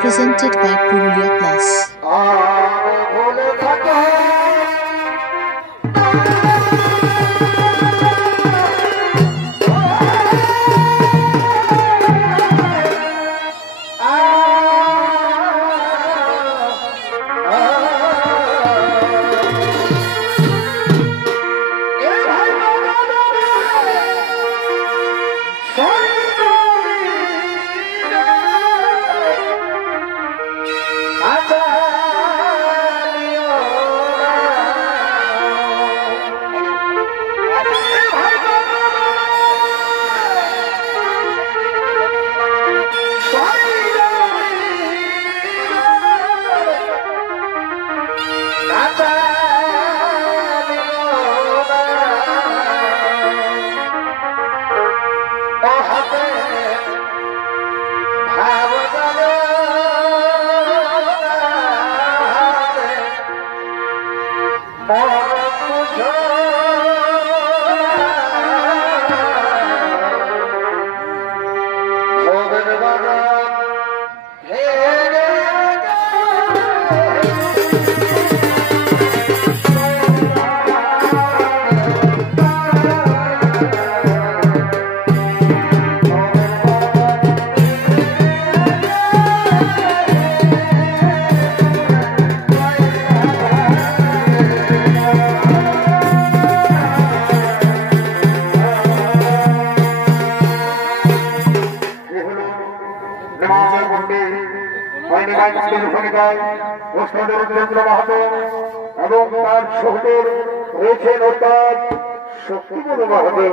Presented by Purulia Plus. এবং তার সহদর রয়েছেন অর্থাৎ শক্তিগুণ মহাদেব।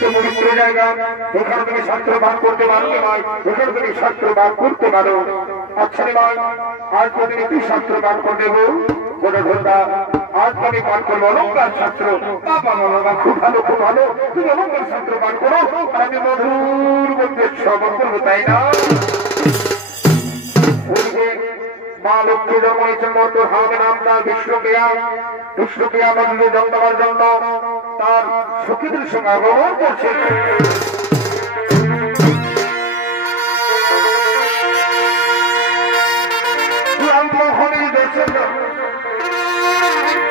পবিত্র পবিত্র জায়গা, এখানে তুমি শাস্ত্র পাঠ করতে পারো ভাই, এখানে তুমি শাস্ত্র পাঠ করতে পারো। আচ্ছা রে ভাই, আজ প্রতিদিন কি শাস্ত্র পাঠ করে দেবো গোটা ঘন্টা। আজ আমি পাঠ করবো অলঙ্কার শাস্ত্র। বাবা বাবা খুব ভালো খুব ভালো, তুমি অলঙ্কার শাস্ত্র পাঠ করো, আর আমি মধুর মধ্যে শ্রবণ করবো, তাই না? মা লক্ষ্মী জন্ম নিয়েছেন মন্দির হবে নাম তার বিষ্ণুপ্রিয়া। বিষ্ণুপ্রিয়া মন্দিরে জন্ম দেওয়ার জন্য তার সখীদের সঙ্গে আগমন করছেন। রামমোহনী দেশেন,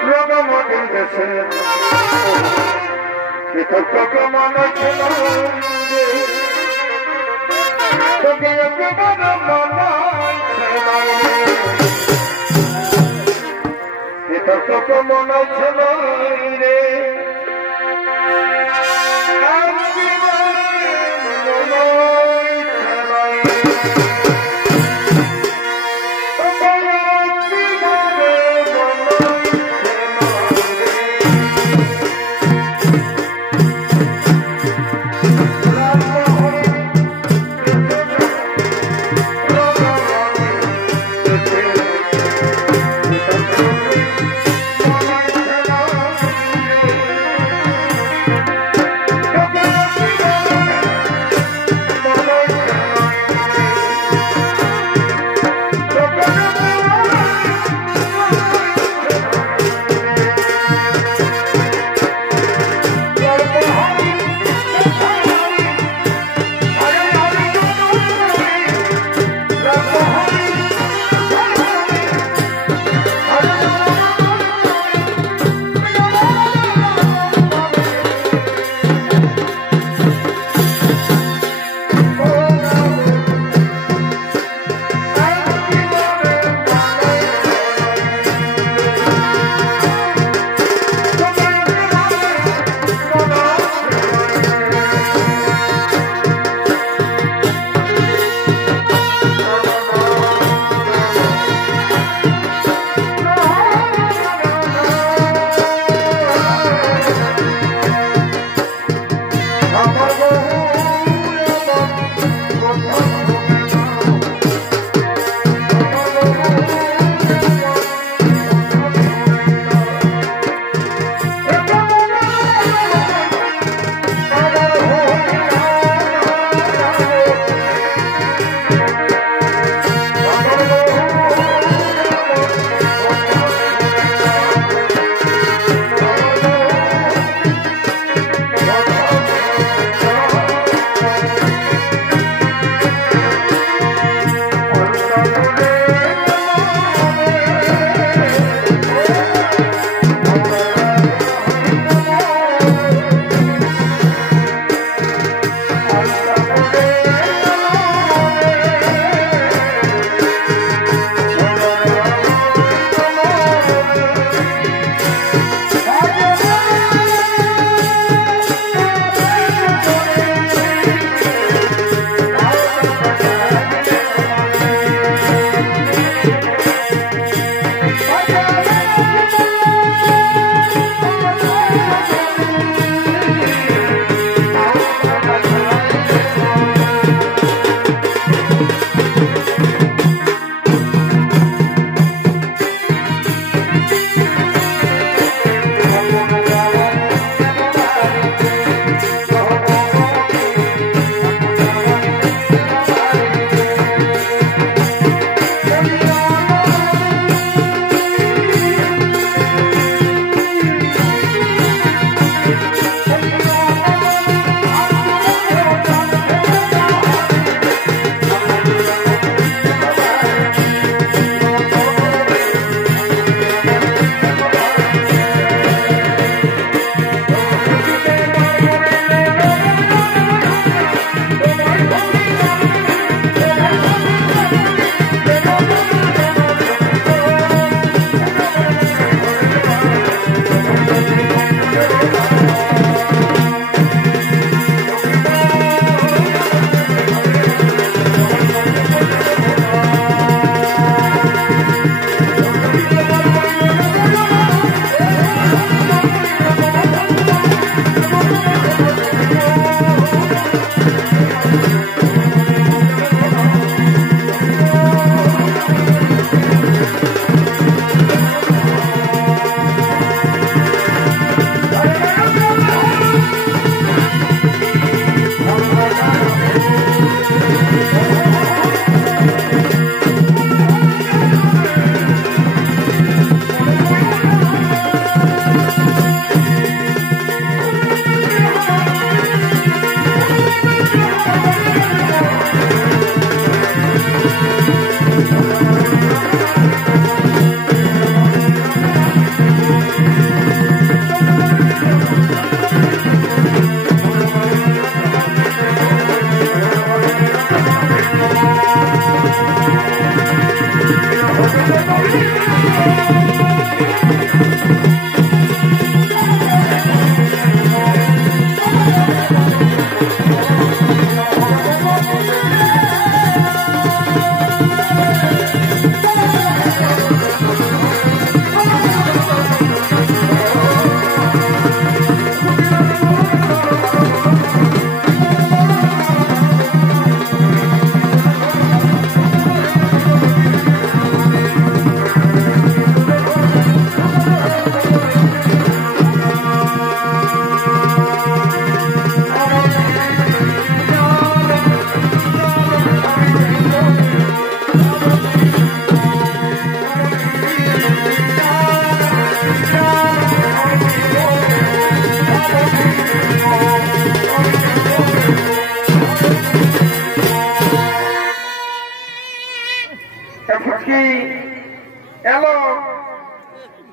রঙমণি দেশেন, কৃতজ্ঞ মনে ছিল তোকে একেবারে কৃতজ্ঞ মনে ছিল রে।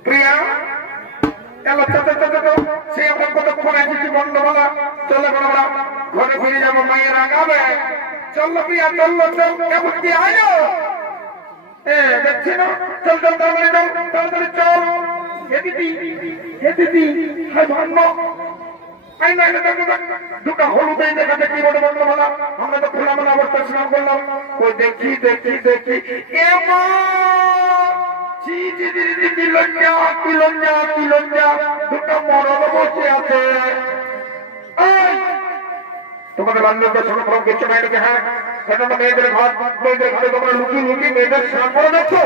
প্রিয়া এলো সে আমরা কতক্ষণ এসেছি বন্ধুবালা চলো বন্ধুরা ঘরে ফিরে যাবো মায়ের আগাবে চলো প্রিয়া চললো চল কেমন কি আয়ো দেখছি না চল চল তাড়াতাড়ি চল হে দিদি হাই ভান্ন দুটা হলুদে দেখা দেখি বলে বন্ধুবালা আমরা তো খোলামেলা অবস্থা স্নান করলাম ওই দেখি দুটো মরণ বসে আছে তোমাদের বান্ধবদের সঙ্গে ফোন করছো মেয়েদেরকে হ্যাঁ সেটা মেয়েদের ঘরে তোমরা লুকিয়ে মেয়েদের স্নান করে দেখছো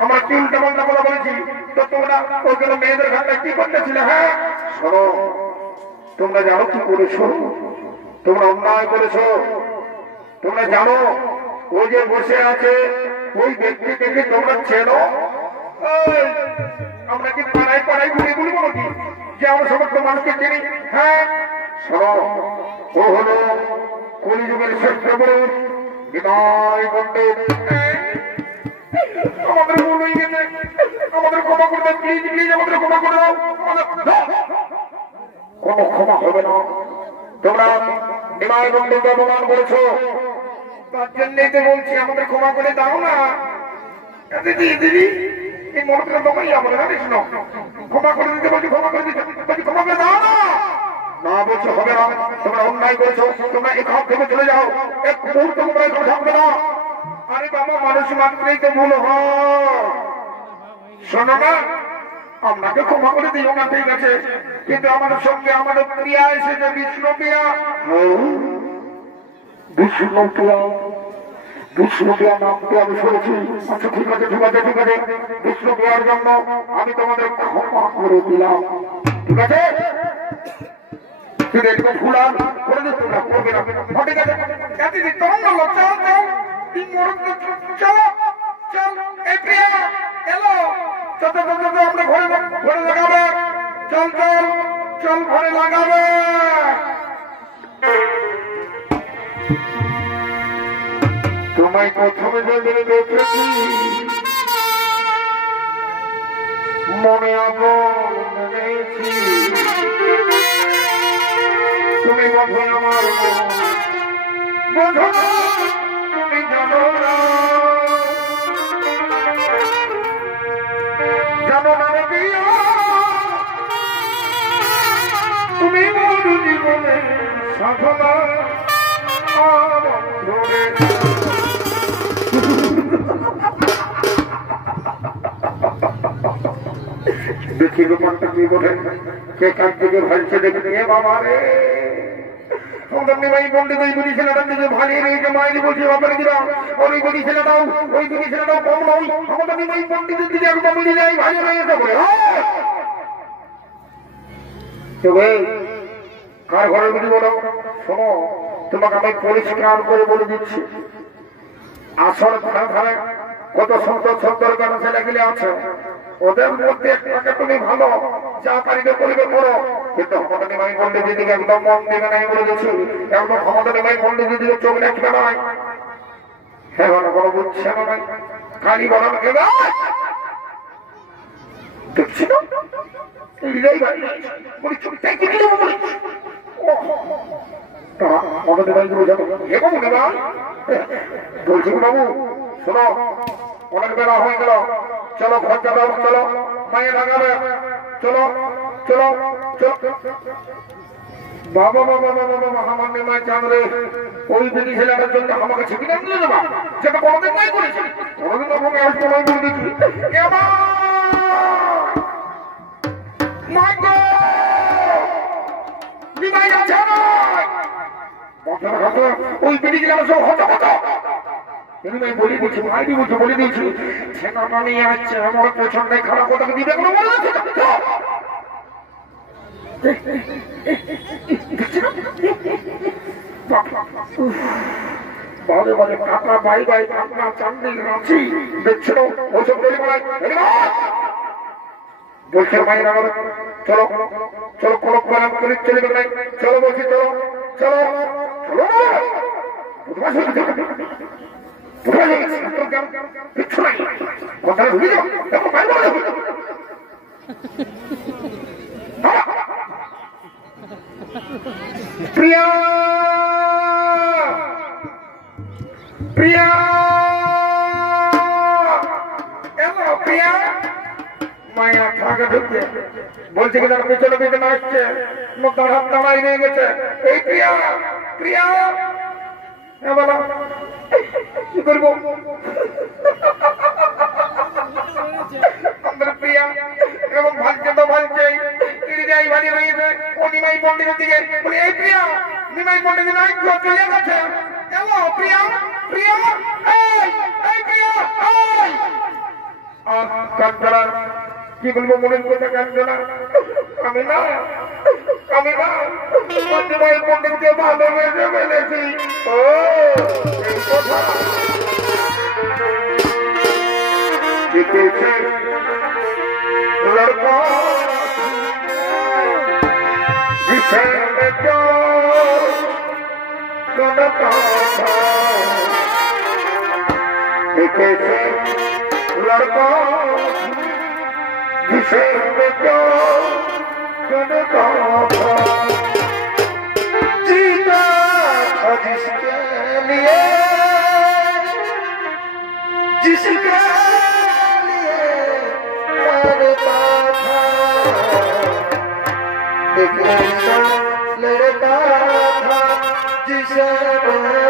আমার কি উল্টা পাল্টা বলা বলেছি তো তোমরা ওইগুলো মেয়েদের ঘরটা কি করতেছিলে হ্যাঁ শোনো তোমরা জানো কি করেছো তোমরা অন্যায় করেছো তোমরা জানো ওই যে বসে আছে ওই ব্যক্তি থেকে তোমরা চেনো আমরা কি পাড়ায় ঘুরে বলো কি যে আমরা সমস্ত মানুষকে চিনি হ্যাঁ শোনো ও হলো কলিযুগের শ্রেষ্ঠ পুরুষ বিনয় পণ্ডিত আমাদের ভুল হয়ে গেছে আমাদের ক্ষমা করবে প্লিজ আমাদের ক্ষমা করে দাও কোনো ক্ষমা হবে না তোমরা বিনয় পণ্ডিতকে অপমান করেছো তার জন্যই তো বলছি আমাদের ক্ষমা করে দাও না দিদি এই মনটা তোমারই আমাদের জানিস না ক্ষমা করে দিতে বলছি ক্ষমা করে দিতে বলছি ক্ষমা করে দাও না বলছো হবে না তোমরা অন্যায় করেছো তোমরা এই ঘর থেকে চলে যাও এক মুহূর্ত তোমরা এখানে থাকবে না আরে বাবা মানুষ মাত্রই তো ভুল হয় শোনো না আপনাকে ক্ষমা করে দিও না ঠিক আছে কিন্তু আমাদের সঙ্গে আমাদের প্রিয়া এসেছে বিষ্ণুপ্রিয়া বিষ্ণুপ্রিয়া নামটি আমি শুনেছি আচ্ছা ঠিক আছে বিষ্ণুপ্রিয়ার জন্য আমি তোমাদের ক্ষমা করে দিলাম ঠিক আছে ফুলাম করে দিচ্ছ না করবে না ঠিক আছে চলো এই প্রিয়া এলো আমরা ঘরে লাগাবে চল ঘরে লাগাবে তোমায় প্রথমে যেদিন দেখেছি মনে এনেছি তুমি বোঝো আমার বোঝো তুমি জানো না রে প্রিয়া তুমি মোর জীবনে সাধনা দেখি ব্যাপারটা কি বলে কে কার থেকে ভালছে দেখে নিয়ে বাবা রে পণ্ডিত ওই বুড়ি ছেলেটার দিকে ভালিয়ে রয়েছে মায়ের বলছে বাপের দিলাম ওই বুড়ি ছেলেটাও কম নয় আমাদের ওই পণ্ডিতের দিকে একদম মিলে যায় ভালিয়ে রয়েছে বলে কার ঘরের বুঝি বলো শোনো তোমাকে আমি পরিষ্কার করে বলে দিচ্ছি আসল ধারে কত সুন্দর কেন ছেলেগুলি আছে ওদের মধ্যে একটাকে তুমি ভালো যা পারিবে করিবে করো কিন্তু ক্ষমতা নিমাই পণ্ডিত দিদিকে একদম মন দেবে নাই বলে দিচ্ছি একদম ক্ষমতা নিমাই পণ্ডিত দিদিকে চোখ রাখবে নয় হ্যাঁ কোনো বুঝছে না নাই কালি বলা দেখছি না বলছি বাবু শোনো অনেক বেলা হয়ে গেল চলো ঘর যাবে চলো মায়ের লাগাবে চলো বাবা আমার মেয়ে চান রে ওই দিদি ছেলেটার জন্য আমাকে ছবি না নিয়ে যাবা যেটা কোনোদিন নাই করেছি কোনোদিন আপনাকে আসবো নাই করে দিচ্ছি ওই দিদি ছেলে সব হতো বলে দিচ্ছি ভাইটি বলছে বলে দিয়েছি ছেলেটা নিয়ে আসছে আমার পেছনে খারাপ কথা দিবে কোনো মনে আছে বারে কাকা বাই কাকা চান্দি রাঁচি দেখছিল ওসব বলি বলছে মায়ের আমার চলো কোনো করে চলে যাবে চলো বলছি চলো প্রিয়া প্রিয়া এমন প্রিয়া মায়া ঠাকা ঢুকছে বলছে কি তার পেছনে পেছনে আসছে মুখটার হাত দাঁড়াই নিয়ে গেছে এই প্রিয়া প্রিয়া বলো কি করবো আমাদের প্রিয়া এবং ভালছে তো ভালছে যাই বাড়ি রয়েছে ও নিমাই পন্ডিতের দিকে বলে এই প্রিয়া নিমাই পন্ডিত নাই চলে গেছে এমন প্রিয়া প্রিয়া এই প্রিয়া কাঞ্চনা কি বলবো মনের কথা কাঞ্চনা আমি না নিমাই পন্ডিতকে ভালোবেসে ফেলেছি ও এই কথা জিতেছে লড়কা जिसे मैं प्यार करता था एक ऐसे लड़का जिसे मैं प्यार करता था जीता था जिसके लिए मरता था एक ऐसा लड़का था जिसे मैं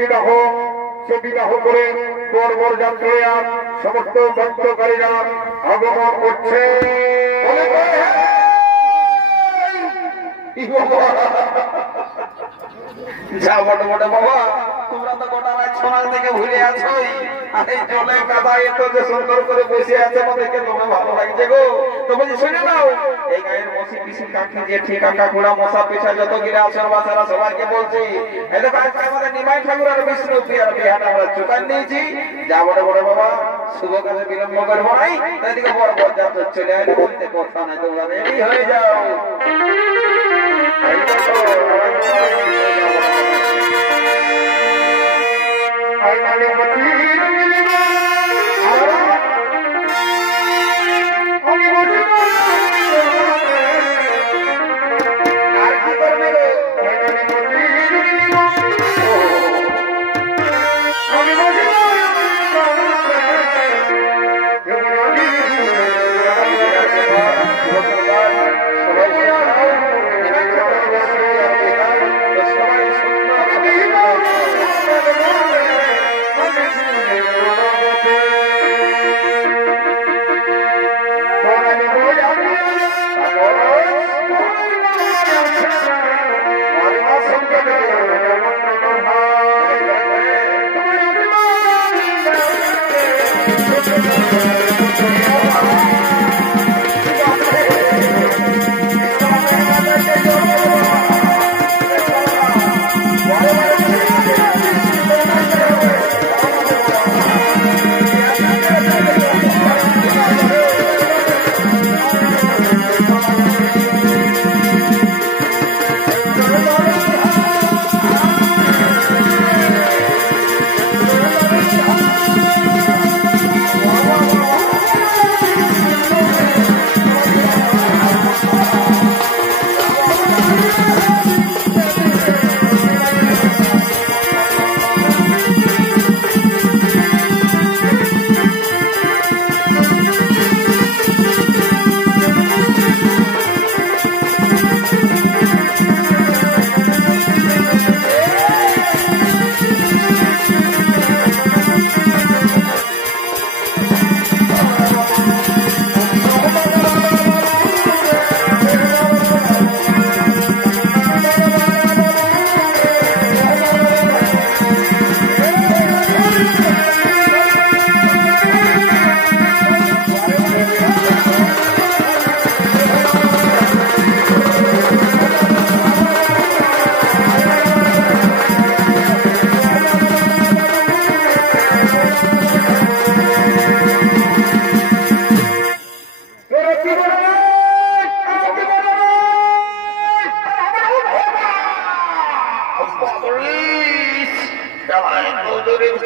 বিবাহ সে বিবাহ করে বর যাত্রীরা সমস্ত ভক্তকারীরা আগমন করছে যা বটে বটে বাবা তোমরা তো গোটা রাত সকাল থেকে ভুলে আছো আর এই জলে কাদা এত যে সুন্দর করে বসে আছে আমাদেরকে তোমার ভালো লাগছে গো তো বলছি শুনে নাও এই গায়ের মশি পিসি কাকি যে ঠিক কাকা কুড়া মশা পিছা যত গিরে আসর বাসারা সবাইকে বলছি এই দেখো আজকে আমাদের নিমাই ঠাকুর আর বিষ্ণু প্রিয়ার বিহাটা আমরা চুকান নিয়েছি যা বটে বটে বাবা শুভ কাজে বিলম্ব করবো নাই এদিকে বড় যাত্রা চলে আয় বলতে কথা নাই তোমরা রেডি হয়ে যাও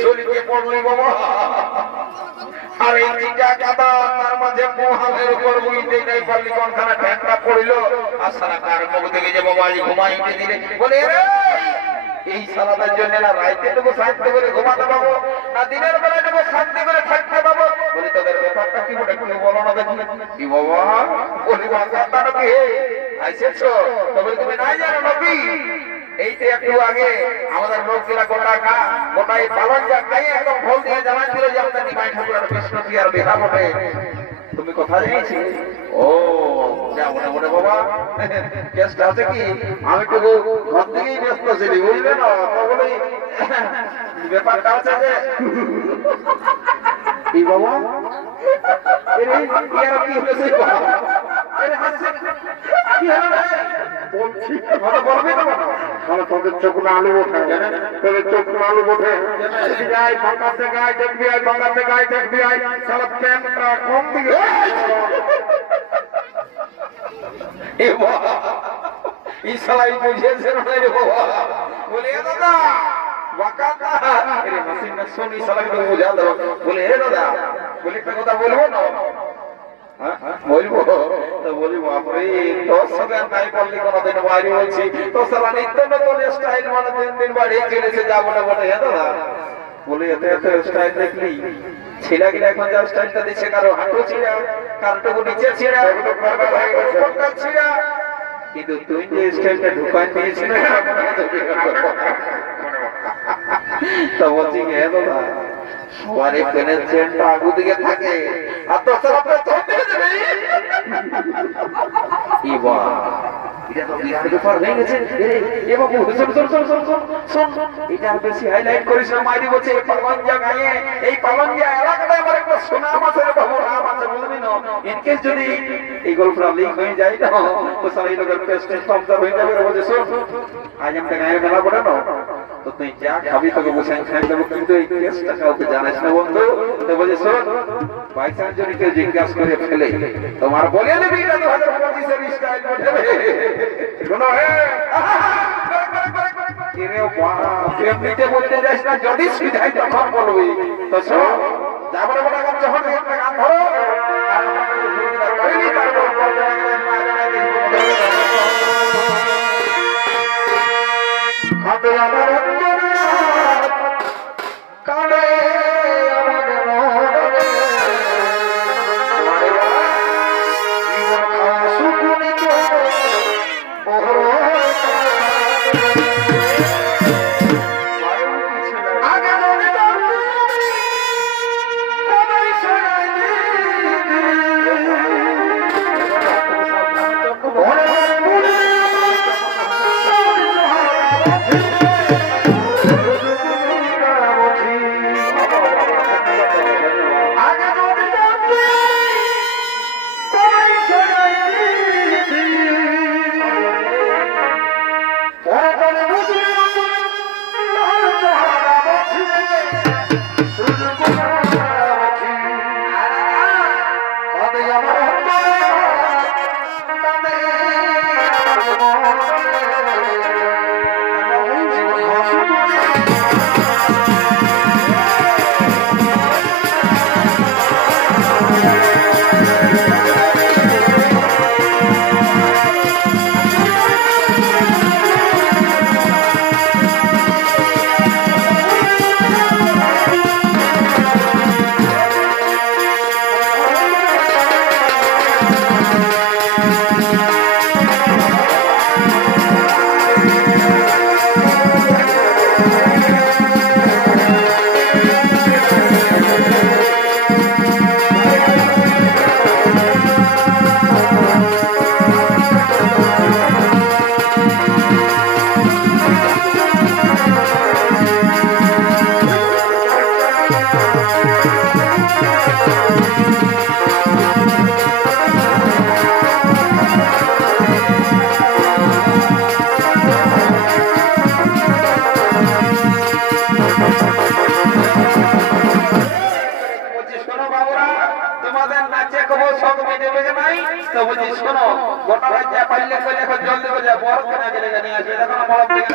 চলিতে পড়লি বাবা আর এই টিকা কাদা তার মাঝে মহালের উপর বুঝতে নাই পারলি কোনখানে ঠেকটা পড়িল আর সারা কার মুখ থেকে যে বাবা ঘুমাইতে দিলে বলে এই সালাদের জন্য না রাইতে টুকু শান্তি করে ঘুমাতে পাবো না দিনের বেলা টুকু শান্তি করে থাকতে পাবো বলি তোদের ব্যাপারটা কি বলে একটু বলো না দেখুন কি বাবা বলি বাবা নবী আইসেছো তো বলি তুমি নাই জানো নবী এই যে একটু আগে আমাদের লোকগুলা গোটা এই পালন যা খাইয়ে একদম ভোল দিয়ে জানাচ্ছিল যে আপনার নিমাই ঠাকুরের কৃষ্ণ কি আর বিহা বটে তুমি কথা জেনেছি ও যা মনে মনে বাবা কেসটা আছে কি আমি তো ঘর থেকেই ব্যস্ত ছিলি বুঝলে না বলেই ব্যাপারটা আছে যে কি বাবা কি হয়েছে কি হলো বলছি কথা বলবে না তোদের চোখ না আলু ওঠে তোদের চোখ না আলু ওঠে যাই ফাঁকা থেকে আয় দেখবি আয় ফাঁকা থেকে আয় দেখবি আয় সারা প্যান্টটা কম দিকে ইসালাই বুঝেছে না রে বাবা বলে দাদা বাকাটা আরে হাসিন না শুনি সালাই তো বুঝা দাও বলে হে দাদা বলে একটা কথা বলবো না বলবো তো বলি বাপরে তোর সঙ্গে নাই বললি কোনদিন বাড়ি বলছি তো সালা নিত্য নতুন স্টাইল মানে দিন বাড়ি চলেছে যা বলে বলে হ্যাঁ দাদা বলি এত এত স্টাইল দেখলি ছিলা গিলা এখন যা স্টাইলটা দিচ্ছে কারো হাঁটু ছিঁড়া কারো টুকু নিচে ছিঁড়া ছিঁড়া কিন্তু তুই যে স্টাইলটা ঢুকাই দিয়েছিল তো বলছি হ্যাঁ দাদা সবারই পেনের চেনটা আগু দিকে থাকে আর তো সারা কি বা এটা তো বিরাট ব্যাপার হয়ে গেছে এ বাবু এটা বেশি হাইলাইট করিস না মাইরি বলছে এই পালঞ্জা গায়ে এই পালঞ্জা এলাকাটায় আমার একটা সোনা মাছের বাবু নাম আছে বুঝলি না ইনকেস যদি এই গল্পটা লিক হয়ে যায় না তো সারা এই লোকের পেস্টেজ কমজার হয়ে যাবে বলছে শোন আজ আমরা গায়ের মেলা পড়ে না তো তুই যা খাবি তোকে বসাই খাই দেবো কিন্তু এই কেসটা কাউকে জানাস না বন্ধু তো বলছে শোন বাইচান্স যদি কেউ জিজ্ঞাসা করে ফেলে তোমার বলে দেবি এটা 2025 স্টাইল ওঠে শোনো এমনিতে বলতে যাস না যদি সুবিধায় যখন বলবি তো শোন যাবার বড় কাজ যখন একটা গান ধরো আর করিনি তারপর হাতে আমার কানে গোটা রাজ্যে পাইলে কইলে এখন জলদি করে বড় কেনা গেলে নিয়ে আসবে দেখো বড় থেকে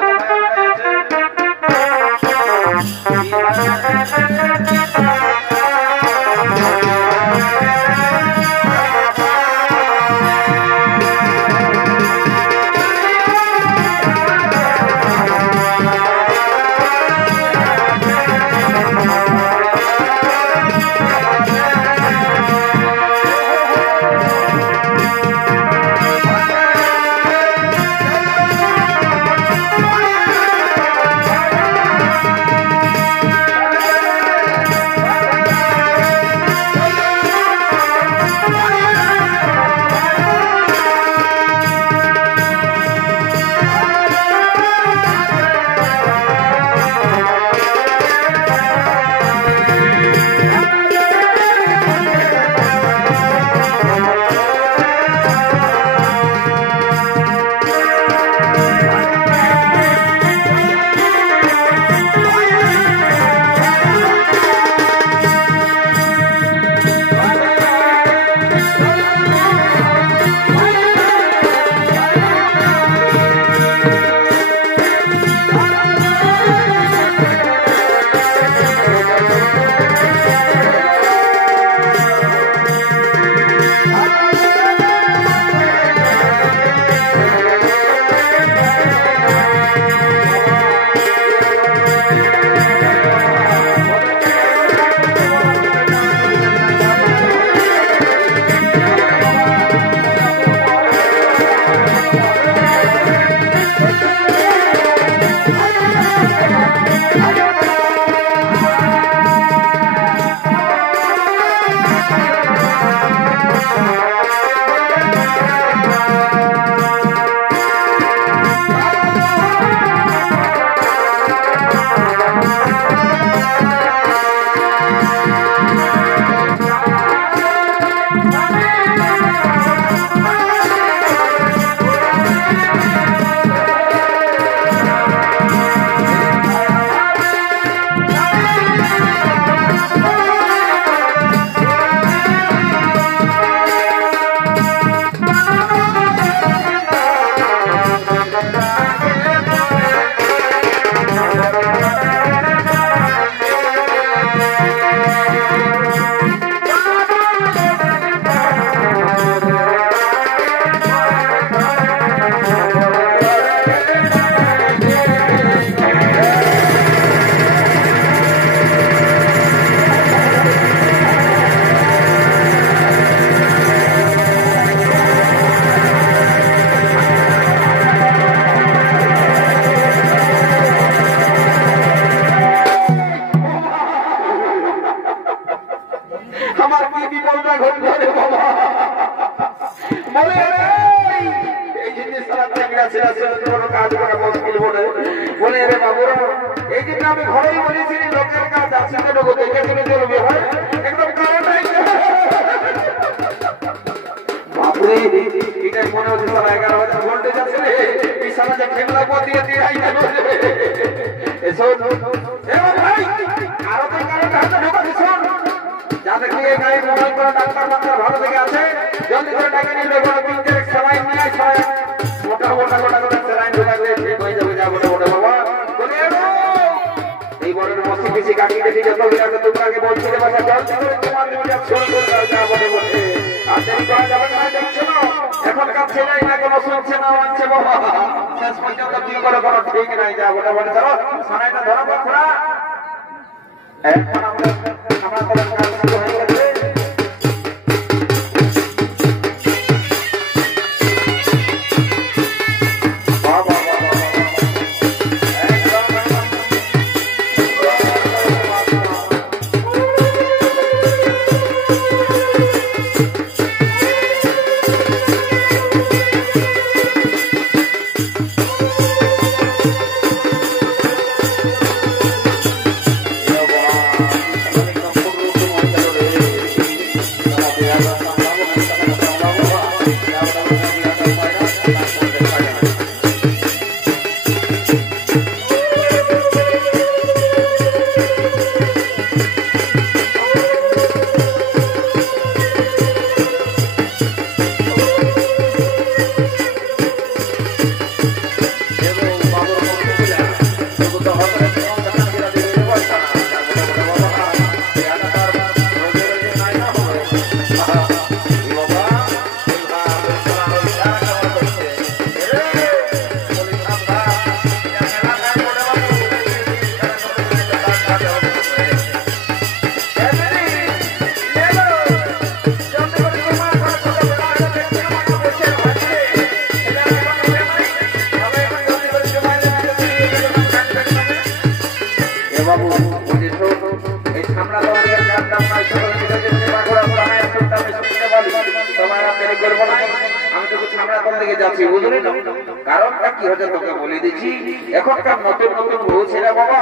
কারণটা কি হচ্ছে তোকে বলে দিচ্ছি। এখনকার নতুন নতুন বউ ছেলে বাবা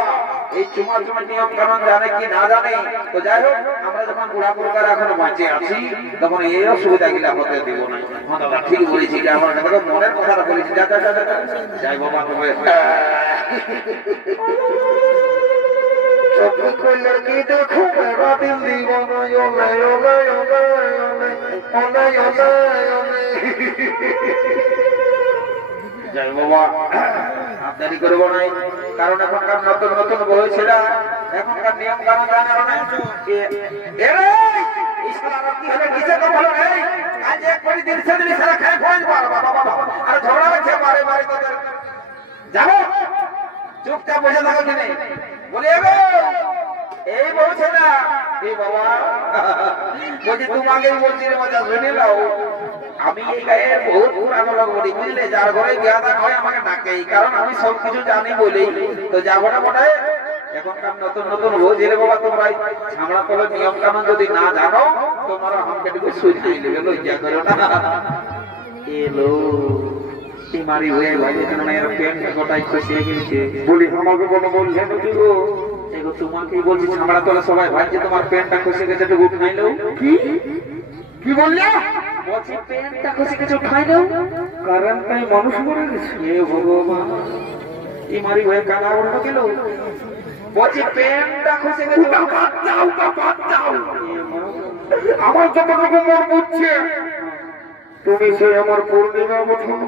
এই চুমা চুমা নিয়ম কানুন জানে কি না জানে। তো যাই হোক আমরা যখন বুড়া পুরকার এখন বাঁচে আছি তখন এই অসুবিধা গুলা হতে দিব না। ঠিক বলেছি যে আমার মনের কথাটা বলেছি। যা যাই বাবা তুমি लड़की देखो मेरा दिल दीवाना योले योले योले योले योले যাই বাবা আপনারই করবো নাই। কারণ এখনকার নতুন নতুন বউ ছেলে এখনকার নিয়ম কানুন জানে না। আজ একবারই দিন সেদিন সারা খায় খোঁজ আর ঝগড়া হচ্ছে মারে মারে তোদের যাবো চুপচাপ বসে থাকো কিনে বলে এই বলছে না এই বাবা বলছি তোমাকেই বলছি রে মজা শুনে নাও। আমি এই গায়ের বহুত পুরানো লোক বলি বুঝলে, যার ঘরে বিয়া দেখ হয় আমাকে ডাকেই, কারণ আমি সবকিছু জানি বলেই। তো যাবো না মোটায় এখনকার নতুন নতুন বলছি রে বাবা তোমরা ছামড়া তলের নিয়ম কানুন যদি না জানো তোমরা আমাকে সুই খাই নেবে লজ্জা করো না। এলো মারি হয়ে ভাই পেট গোটাই খসিয়ে গেছে বলি আমাকে কোনো বলছে এগো তোমাকেই বলছি ছামড়া তলে সবাই ভাই যে তোমার প্যান্টটা খসে গেছে একটু উঠাই নাও। কি কি বললে? বলছি প্যান্টটা খসে গেছে উঠাই নাও। কারণ তাই মানুষ মরে গেছে। এ ভগবান এই মারি হয়ে কালা উঠলো গেল। বলছি প্যান্টটা খসে গেছে বাদ দাও বাদ দাও। আমার যতটুকু মন বুঝছে তুমি সেই আমার পূর্ণিমা বছর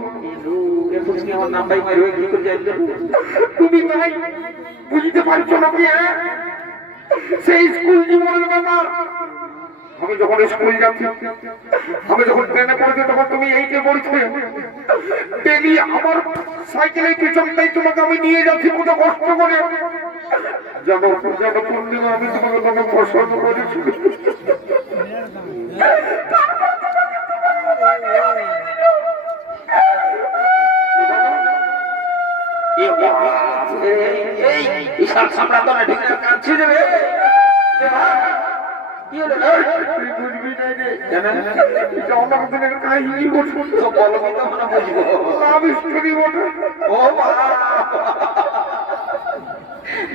আমার নামটাই মারি হয়ে কি করে যাই তুমি তাই বুঝতে পারছো না কি? সেই স্কুল জীবনের ব্যাপার। আমি যখন স্কুল যাচ্ছি, আমি যখন ট্রেনে পড়েছি তখন তুমি এইটে পড়ছে। ডেলি আমার সাইকেলের পিছনটাই তোমাকে আমি নিয়ে যাচ্ছি কত কষ্ট করে। জানো জানো পূর্ণিমা আমি তোমাকে কত পছন্দ করেছি।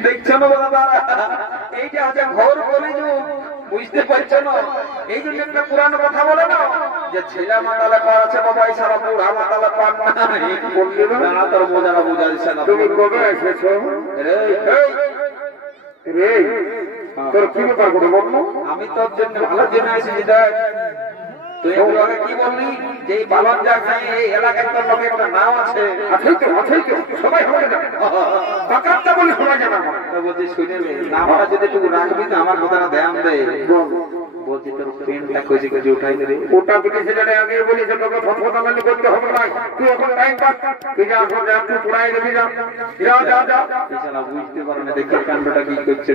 দেখছো না দাদা এইটা হচ্ছে ঘোর বলে বুঝতে পারছো না। এই জন্য একটা পুরানো কথা বলে না যে ছেলে মাতালে পার আছে বাবা সারা বুড়া মাতালে পার নাই বললি না তোর বোঝাটা বোঝা দিচ্ছে না। তুমি কবে এসেছো রে? তোর কি ব্যাপার করে বললো? আমি তোর জন্য ভালোর জন্য এসেছি। দেখ তুই আগে কি বললি যে এই বালন যা খাই এই এলাকায় তোর লোকের একটা নাম আছে। সবাই হবে জানে বাকারটা বলে সবাই জানা। বলছি শুনে নামটা যদি একটু রাখবি তো আমার কথাটা ধ্যান দেয়। বলছি তোর পেনটা খুঁজে খুঁজে উঠাই দে। ওটা বিদেশে জানে আগে বলি যে তোকে ফটফটানি করতে হবে না। তুই এখন টাইম পাস তুই যা এখন যা তুই পুরাই দেবি যা যা যা যা। এছাড়া বুঝতে পারো না দেখে কাণ্ডটা কি করছে।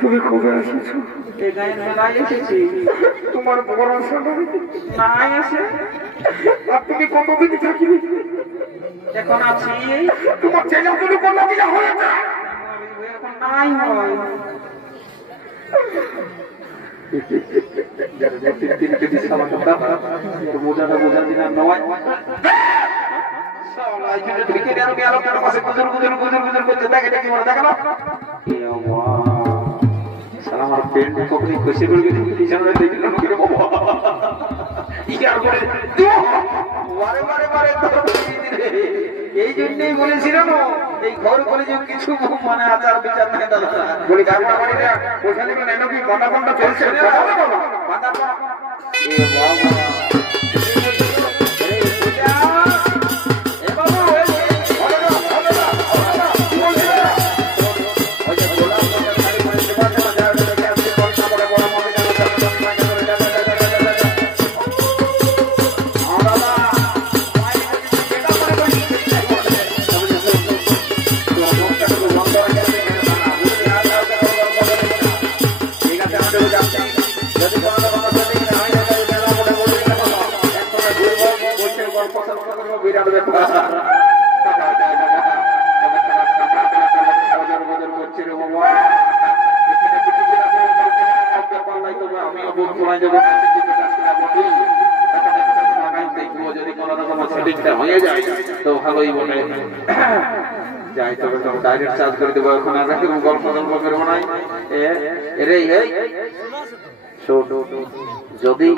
তুমি কবে এসেছো? এই গায়ের মেলায় এসেছি। তোমার ভরসা নাই আসে। আর তুমি কতদিন থাকিবি? এখন আছি। তোমার ছেলেগুলো কতদিন হয়েছে? এখন নাই হয় বোঝাটা বোঝা দিনা নয়। আমার পেন্ট কখনই খসে পড়ে গেছে পিছনে দেখলাম এই জন্যই বলেছিলাম এই ঘর করে যে কিছু মানে আচার বিচার নাই দাদা বলি গাড়িটা বাড়িতে পয়সা নেবেন এনে কি বাঁধা ফোনটা চলছে বাবা মুখটাকে বন্ধ রেখে ঠিক আছে আমাদের যাচ্ছি যদি কোনো যদি না হয় মেলা মোটা বলি না এখন ঘুরবো বলছে গল্প করবো বিরাট ব্যাপার যদি কোনো রকম সেটিংটা হয়ে যায় তো ভালোই বলে যাই তবে তো ডাইরেক্ট চার্জ করে দেবো এখন আর গল্প করবো নাই যদি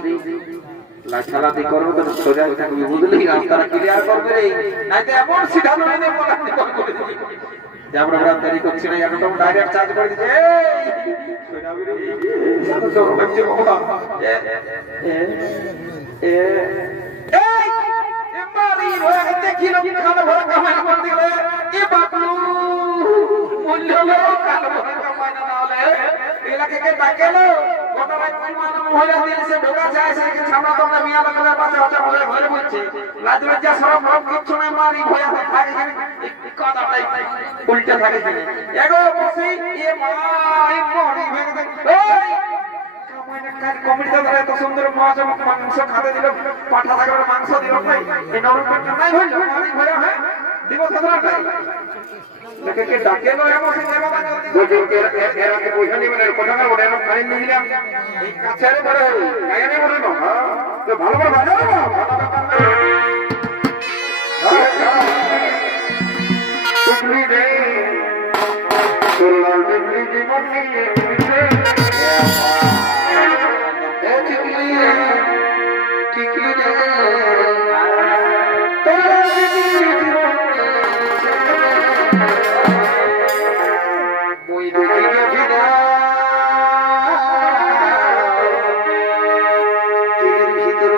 লাঠালাঠি করবো তো সোজা থাকবি বুঝলি রাস্তাটা ক্লিয়ার করবে নাই তো এমন সিদ্ধান্ত আমরা দেরি করছি না এখন তো ডাইরেক্ট চার্জ করে দিচ্ছে উল্টে থাকে এত সুন্দর মাছ মাংস খাতে দিল পাঠা থাকবে মাংস দিল নাই এই নরম নাই হইল দিব ডাকে পয়সা নেবেন কথা না ওটা ফাইন নিলাম কাছে ভালো করে বাজাও ভিতর